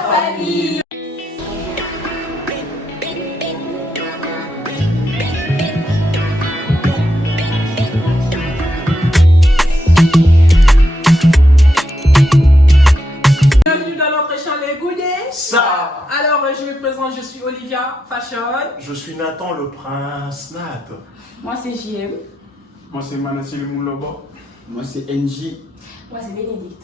famille. Bienvenue dans notre échange Les Goodies. Ça. Alors, je me présente, je suis Olivia Fashion. Je suis Nathan le prince Nat. Moi, c'est JM. Moi, c'est Manassé le Moulaba. Moi, c'est NJ. Moi, c'est Bénédicte.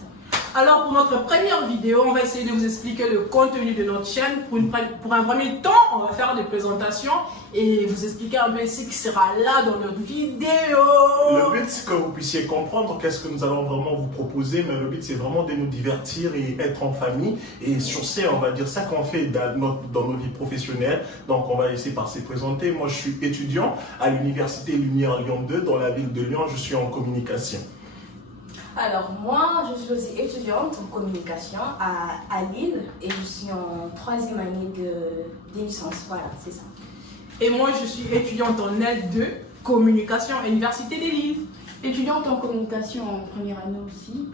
Alors, pour notre première vidéo, on va essayer de vous expliquer le contenu de notre chaîne. Pour un premier temps, on va faire des présentations et vous expliquer un peu ce qui sera là dans notre vidéo. Le but, c'est que vous puissiez comprendre qu'est-ce que nous allons vraiment vous proposer, mais le but, c'est vraiment de nous divertir et être en famille. Et sur ce, on va dire ça qu'on fait dans nos vies professionnelles. Donc, on va essayer par se présenter. Moi, je suis étudiant à l'université Lumière Lyon 2 dans la ville de Lyon. Je suis en communication. Alors, moi, je suis aussi étudiante en communication à Lille et je suis en 3e année de licence. Voilà, c'est ça. Et moi, je suis étudiante en L2, communication à l'université des Lille. Étudiante en communication en première année aussi.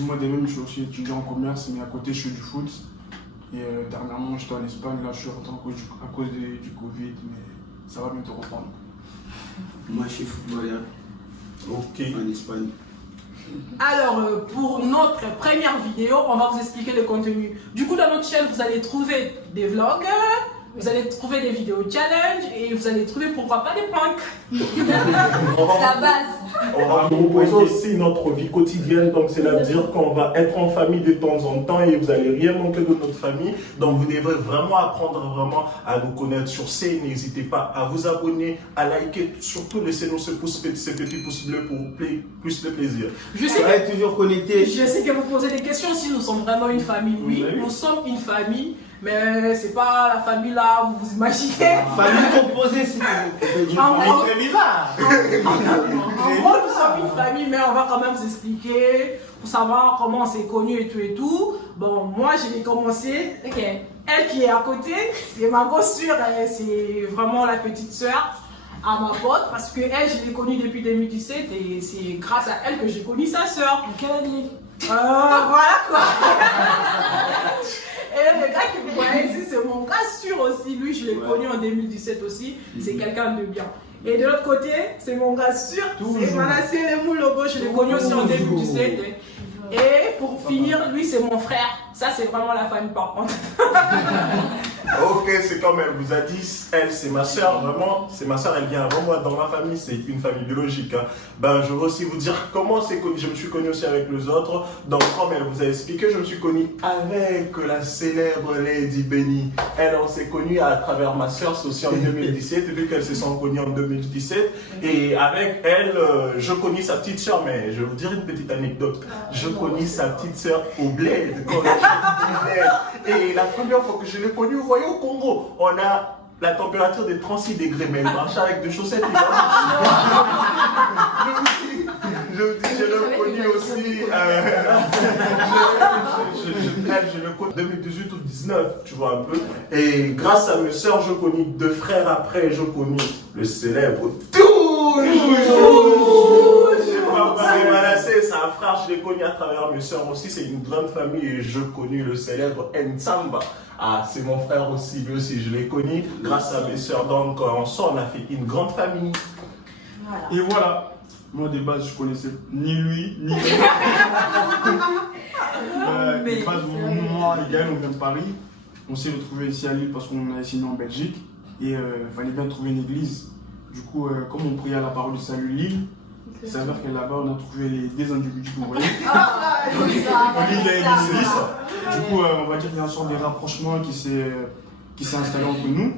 Moi, de même, je suis aussi étudiant en commerce, mais à côté, je fais du foot. Et dernièrement, j'étais en Espagne. Là, je suis rentré à cause du Covid, mais ça va bientôt reprendre. Moi, je suis footballeur Ok. en Espagne. Alors, pour notre première vidéo, on va vous expliquer le contenu. Du coup, dans notre chaîne, vous allez trouver des vlogs, vous allez trouver des vidéos challenge et vous allez trouver, pourquoi pas, des pranks. La base. On va vous proposer aussi notre vie quotidienne, donc c'est-à-dire qu'on va être en famille de temps en temps et vous n'allez rien manquer de notre famille. Donc vous devrez vraiment apprendre vraiment à nous connaître sur ce. N'hésitez pas à vous abonner, à liker, surtout laissez-nous ce petit pouce bleu pour plus de plaisir. Je sais, Ça va être toujours connecté. je sais que vous posez des questions si nous sommes vraiment une famille. Oui, nous sommes une famille, mais c'est pas la famille là, vous vous imaginez. Famille composée, c'est une famille très bizarre. En gros, nous sommes une famille, mais on va quand même vous expliquer pour savoir comment on s'est connus et tout et tout. Bon, moi, j'ai commencé. Ok. Elle qui est à côté, c'est ma grosse sœur, c'est vraiment la petite sœur à ma pote parce que elle, je l'ai connue depuis 2017 et c'est grâce à elle que j'ai connu sa sœur. Quelle année? Voilà quoi. Et le gars que vous voyez ici, c'est mon gars sûr aussi. Lui, je l'ai connu en 2017 aussi. C'est quelqu'un de bien. Et de l'autre côté, c'est mon gars sûr. C'est Manassé le Moulaba. Je l'ai connu aussi en 2017. Et pour finir, lui, c'est mon frère. Ça, c'est vraiment la famille par contre. Ok, c'est comme elle vous a dit, elle c'est ma soeur, vraiment, c'est ma soeur, elle vient avant moi dans ma famille, c'est une famille biologique. Hein. Ben, je veux aussi vous dire comment je me suis connu aussi avec les autres. Donc, comme elle vous a expliqué, je me suis connu avec la célèbre Lady Benny. Elle, on s'est connu à travers ma soeur, c'est aussi en 2017, vu qu'elles se sont connues en 2017. Et avec elle, je connais sa petite soeur, mais je vais vous dire une petite anecdote. Je connais sa petite soeur au bled, quand et la première fois que je l'ai connue, vous voyez, au Congo, on a la température de 36 degrés, mais elle marchait avec des chaussettes. Je l'ai connue aussi. Je l'ai connue en 2018 ou 2019, tu vois un peu. Et grâce à mes soeurs, je connais 2 frères après, je connais le célèbre c'est Manassé, c'est un frère, je l'ai connu à travers mes soeurs aussi, c'est une grande famille et je connais le célèbre Nsamba. Ah, c'est mon frère aussi, lui aussi, je l'ai connu grâce à mes soeurs. Donc, ensemble, on a fait une grande famille. Voilà. Et voilà. Moi, de base, je connaissais ni lui, ni lui. De base, moi et Gaël, on vient de Paris. On s'est retrouvés ici à Lille parce qu'on a signé en Belgique. Et il fallait bien trouver une église. Du coup, comme on priait à la parole du salut Lille, il s'avère que là-bas, on a trouvé des individus, vous voyez. Lille et l'église. Du coup, on va dire qu'il y a une sorte de rapprochement qui s'est installé entre nous.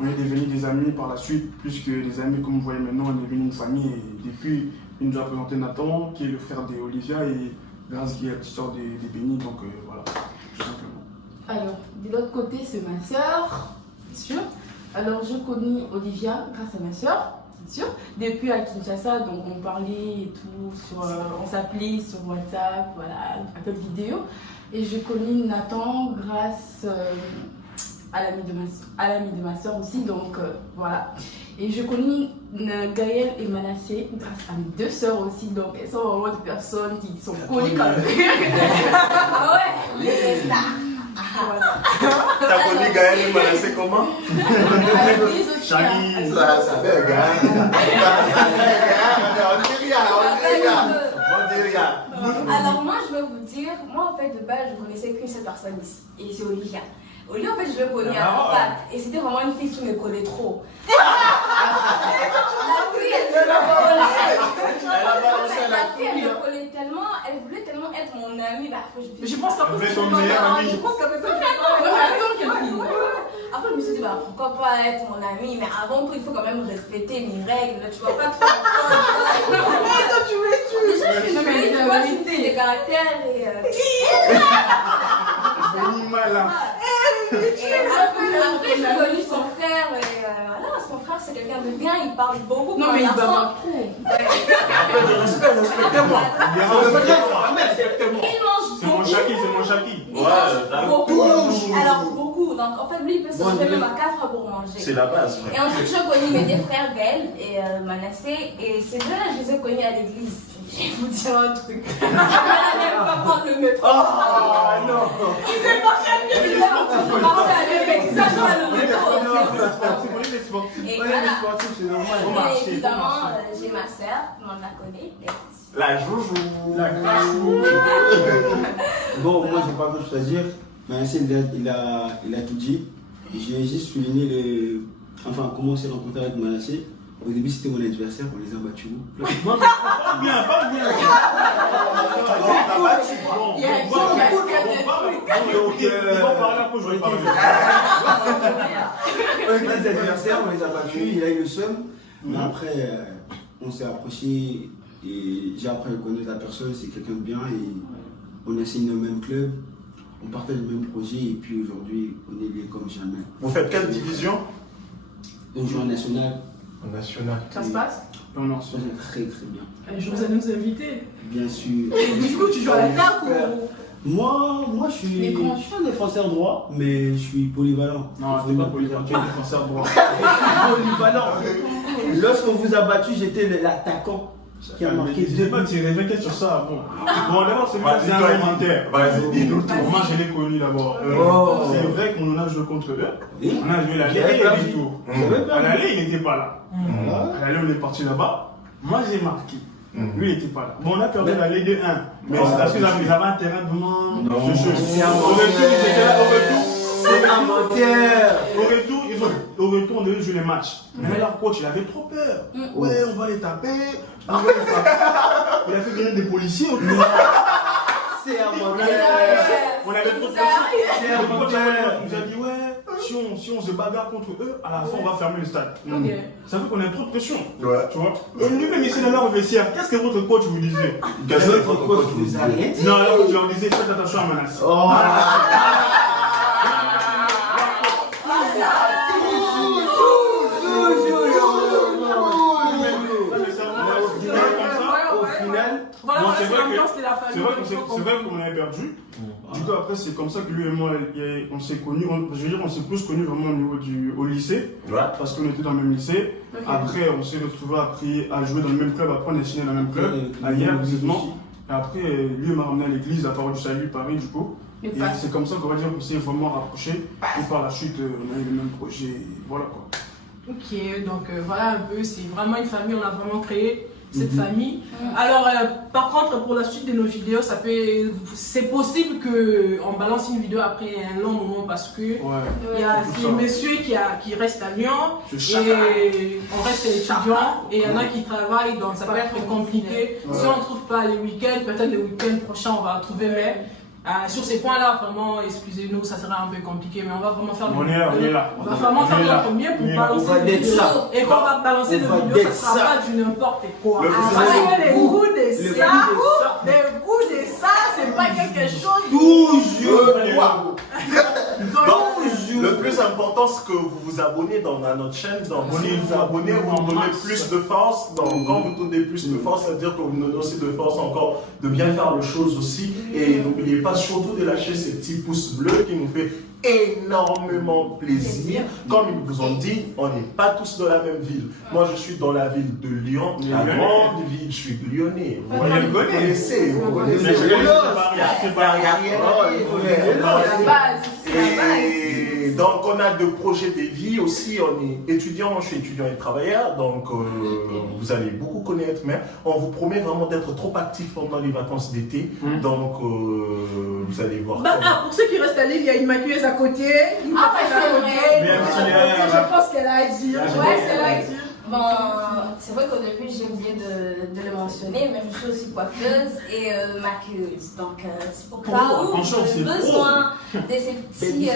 On est devenus des amis par la suite, plus que des amis, comme vous voyez maintenant, on est devenu une famille. Et depuis, il nous a présenté Nathan, qui est le frère d'Olivia, et Grâce, qui est la petite soeur des Bénis. Donc voilà, tout simplement. Alors, de l'autre côté, c'est ma soeur, c'est sûr. Alors, je connais Olivia grâce à ma soeur, c'est sûr. Depuis à Kinshasa, donc on parlait et tout, on s'appelait sur WhatsApp, voilà, appel vidéo. Et je connais Nathan grâce à l'ami de ma soeur aussi, donc voilà. Et je connais Gaël et Manassé grâce à mes 2 soeurs aussi, donc elles sont vraiment des personnes qui sont connues comme... Ah ouais, les stars. Gaël Manassé comment? À l'église aussi. Charlie. Ça fait, gars. On dit rien. Alors moi je vais vous dire, moi en fait de base je connaissais qu'une seule personne ici, et c'est Olivia. Olivia en fait je l'ai connue à la fac, et c'était vraiment une fille qui me collait trop. La fille elle me collait tellement, elle voulait tellement être mon amie. Bah, après, Je pense qu'après, Mais ton meilleur ami. je pense qu'après ça, après je me suis dit bah pourquoi pas être mon amie, mais avant tout il faut quand même respecter mes règles, tu vois pas trop. tu m'es Déjà je suis une fille, tu vois, je suis une fille de caractère et C'est mal là. Et après, j'ai connu son frère, et voilà, son frère c'est quelqu'un de bien, il parle beaucoup. Non, mais il va pas trop. Respectez-moi. Respectez-moi. Il mange C'est mon beaucoup. chaki, c'est mon chaki. Il mange beaucoup. Alors, beaucoup. Donc, en fait, lui, il peut se lever même à 4 heures pour manger. C'est la base, frère. Et ensuite, j'ai connu mes deux frères, Gaël et Manassé. Et ces deux-là, je les ai connus à l'église. Je vais vous dire un truc. Je ne même pas prendre le métro. Oh non. Ils étaient partis à l'église. Ils étaient partis à l'église. Ça, je vois le métro. Les sportifs. Et Ouais, voilà. les sportifs, c'est normal. Et évidemment, j'ai ma soeur, tout le monde la connaît. La joujou. Bon, moi, j'ai pas grand chose à dire. Mais il a tout dit. Je vais juste souligner comment on s'est rencontré avec Manassé. Au début, c'était mon anniversaire, on les a battus. Pas bien, pas bien. T'as battu. Il y a Il va parler après, je vais parler. Les anniversaires, on les a battus, il a eu le seum. Mais après, on s'est approché et j'ai appris à connaître la personne, c'est quelqu'un de bien et on a signé le même club, on partage le même projet et puis aujourd'hui, on est liés comme jamais. Vous faites quelle division? On joue en national. En national. Ça se passe? Non, non, Ça va très très bien. Je vous ai nous invité. Bien sûr. Du coup, tu joues à l'attaque ou? Moi, je suis un défenseur droit, mais je suis polyvalent. non, t'es pas polyvalent, tu es défenseur droit. Polyvalent. Lorsqu'on vous a battu, j'étais l'attaquant qui a marqué Je 2 pas buts. tiré réfléchir sur ça. Bon, d'abord, c'est Vas-y, c'est un toi, commentaire. Vas-y, dis-nous tout. Moi, je l'ai connu d'abord. Oh. C'est vrai qu'on en a joué contre eux. Oui. On a joué la J'avais Ligue perdu. et tout. J'avais perdu. À l'aller, il n'était pas là. Voilà. À l'aller, on est parti là-bas. Moi, j'ai marqué. Lui, il n'était pas là. Bon, on a perdu Mais- la Ligue 1. Mais c'est parce qu'ils avaient un terrain vraiment. Non. Je C'est un Au retour, ils étaient là. C'est un menteur. Au retour, on devait jouer les matchs. Mais leur coach, il avait trop peur. Ouais, on va les taper. Il a fait venir des policiers autour. C'est un On menteur. avait trop de pression. C'est un Le coach menteur. nous a dit ouais, si on se bagarre contre eux, à la fin on va fermer le stade. Ok. Ça fait qu'on a trop de pression. Ouais. Tu vois. Lui-même ici dans leur vestiaire, qu'est-ce que votre coach vous disait? Qu'est-ce que Votre coach nous a rien dit. Non, là tu leur disais faites attention à Manassé. Oh. Au final, Voilà, Non, voilà, c'est c'est vrai l'ambiance de la famille. C'est vrai qu'on avait perdu. Du coup, après, c'est comme ça que lui et moi, on s'est connus. Je veux dire, on s'est plus connus vraiment au lycée. Ouais. Parce qu'on était dans le même lycée. Ok. Après, on s'est retrouvés à jouer dans le même club. Après, on est signé dans le même club, à hier précisément. Et après, lui m'a ramené à l'église, à Parole du Salut, Paris, du coup. Et c'est comme ça qu'on va dire qu'on s'est vraiment rapprochés. Et par la suite, on a eu le même projet. Et voilà quoi. Ok, donc voilà un peu, c'est vraiment une famille, on a vraiment créé cette famille. Alors, par contre, pour la suite de nos vidéos, c'est possible qu'on balance une vidéo après un long moment parce que Ouais. il y a c'est des ça. messieurs qui restent à Lyon Je chacal. et on reste étudiants et il y en a qui travaillent donc ça peut être compliqué. Si on ne trouve pas les week-ends, peut-être les week-ends prochains on va trouver, mais sur ces points-là, vraiment, excusez-nous, ça serait un peu compliqué, mais on va vraiment faire On est là, on est là. On va vraiment faire notre mieux pour balancer On va des d'être vidéos. ça. Et quand on va balancer des On va vidéos, d'être ça sera ça. pas du n'importe quoi. Le Parce plus que les goûts de Le ça, goût de ça. les goûts de ça, c'est pas quelque chose. Toujours. Donc, le plus important, c'est que vous vous abonnez à notre chaîne. Donc, si vous vous abonnez, vous nous donnez plus de force. Donc, quand vous donnez plus de force, ça veut dire que vous nous donnez aussi de force encore de bien faire les choses aussi. Et n'oubliez pas surtout de lâcher ces petits pouces bleus qui nous fait énormément plaisir. Comme ils vous ont dit, on n'est pas tous dans la même ville. Moi, je suis dans la ville de Lyon, la grande ville. Je suis lyonnais. Vous connaissez, vous connaissez. Mais c'est pas Il y a rien à dire. C'est la base. Et donc, on on a de projets de vie aussi. On est étudiant, moi je suis étudiant et travailleur, donc vous allez beaucoup connaître, mais on vous promet vraiment d'être trop actif pendant les vacances d'été. Donc vous allez voir. Pour ceux qui restent à Lille, il y a une maquilleuse à côté. Une maquilleuse à côté. Je pense qu'elle a à dire. Ouais, c'est vrai. Bon, c'est vrai qu'au début j'ai oublié de le mentionner, mais je suis aussi coiffeuse et maquilleuse. Donc c'est pour ça où j'ai besoin de ces petits.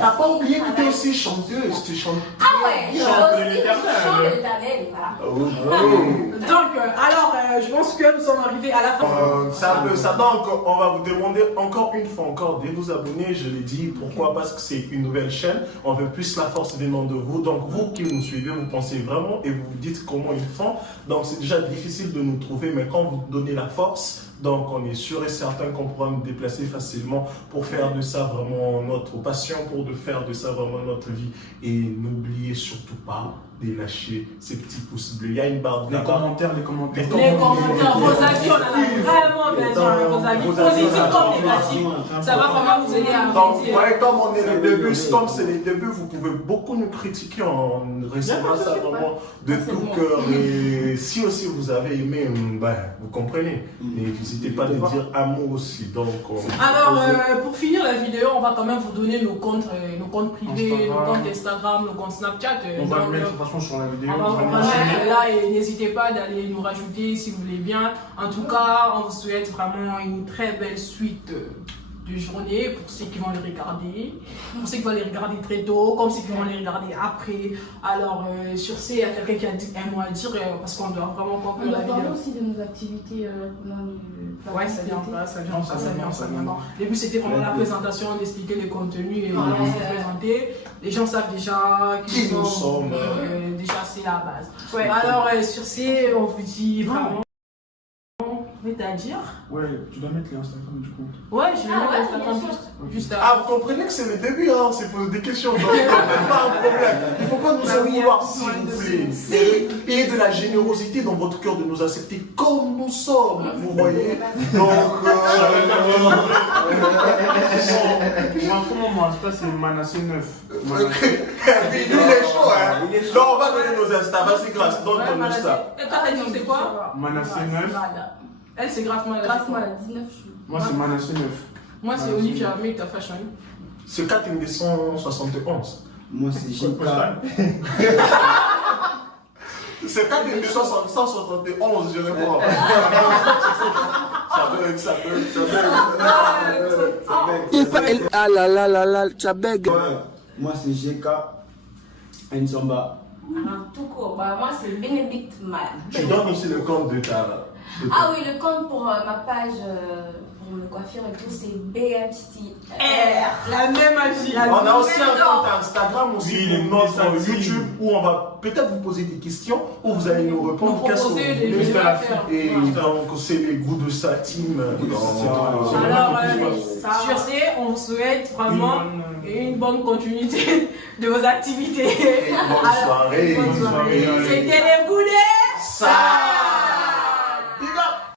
T'as pas oublié que t'es aussi chanteuse, tu chantes. Ah ouais, je chante l'éternel. Donc, alors, je pense que nous sommes arrivés à la fin. C'est un peu ça. Donc, on va vous demander encore une fois de vous abonner. Je l'ai dit. Pourquoi? Parce que c'est une nouvelle chaîne. On veut plus la force venant de vous. Donc, vous qui nous suivez, vous pensez vraiment et vous vous dites comment ils font. Donc, c'est déjà difficile de nous trouver. Mais quand vous donnez la force, donc on est sûr et certain qu'on pourra nous déplacer facilement pour faire de ça vraiment notre passion, pour faire de ça vraiment notre vie. Et n'oubliez surtout pas de lâcher ces petits pouces bleus. Il y a une barre de les commentaires. Les commentaires, vos avis, on a vraiment besoin de vos avis, positifs comme négatifs. Ça va vraiment vous aider à donc, ouais, comme on est les débuts, comme c'est les débuts, vous pouvez beaucoup nous critiquer en recevant ça vraiment de tout cœur. Et si aussi vous avez aimé, ben, vous comprenez. Et n'hésitez pas à nous dire un mot aussi. Donc, alors, pour finir la vidéo, on va quand même vous donner nos comptes privés, nos comptes Instagram, nos comptes Snapchat. On va le mettre franchement sur la vidéo. Là, et n'hésitez pas d'aller nous rajouter si vous voulez bien. En tout cas, on vous souhaite vraiment une très belle suite de journée pour ceux qui vont les regarder, pour ceux qui vont les regarder très tôt, comme ceux qui vont les regarder après. Alors, sur ce, il y a quelqu'un qui a un mot à dire parce qu'on doit vraiment conclure la vidéo. On parle aussi de nos activités pendant le. Ouais, ça vient maintenant. Au début, c'était vraiment la présentation, d'expliquer les contenus et de se présenter. Les gens savent déjà qui nous sommes. Déjà, c'est la base. Ouais. Alors, sur ce, on vous dit vraiment. À dire. Ouais, tu dois mettre les Instagram du coup. Ouais, je vais mettre l'Instagram juste vous comprenez que c'est le début, hein, c'est poser des questions, donc pas un problème. Il ne faut pas nous en vouloir, s'il vous plaît. Et de la générosité dans votre cœur de nous accepter comme nous sommes, vous voyez. Donc, moi, ça c'est Manassé 9. il est chaud, hein. Donc, on va donner nos Insta, vas-y, grâce, donne-nous ça. Et toi, t'as dit c'est quoi? Manassé 9. Elle, c'est Grâce Mola. 19. Moi, c'est Manassé 9. Moi, c'est Olivia Make ta Fashion. C'est 4271. Moi, c'est JK. C'est 4271, je réponds. Ça bug. Ah là là là là, ça bug. Moi, c'est GK. Nsamba. Tout court. Moi, c'est Bénédicte Mal. Tu donnes aussi le compte de ta. Ah oui, le compte pour ma page pour me coiffure et tout, c'est BMCR. La même magie. On a aussi un compte Instagram aussi, notre YouTube, où on va peut-être vous poser des questions, où vous allez nous répondre. Nous proposer des vidéos à faire. Et donc, c'est les goûts de sa team. Alors, sur ce, on vous souhaite vraiment une bonne continuité de vos activités. Bonne soirée. C'était les goûts de ça.